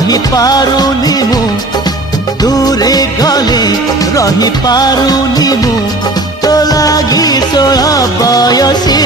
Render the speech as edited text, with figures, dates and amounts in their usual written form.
रही पारुनी मु दूरे गले रही पारुनी मु तो लागी 16 बयसी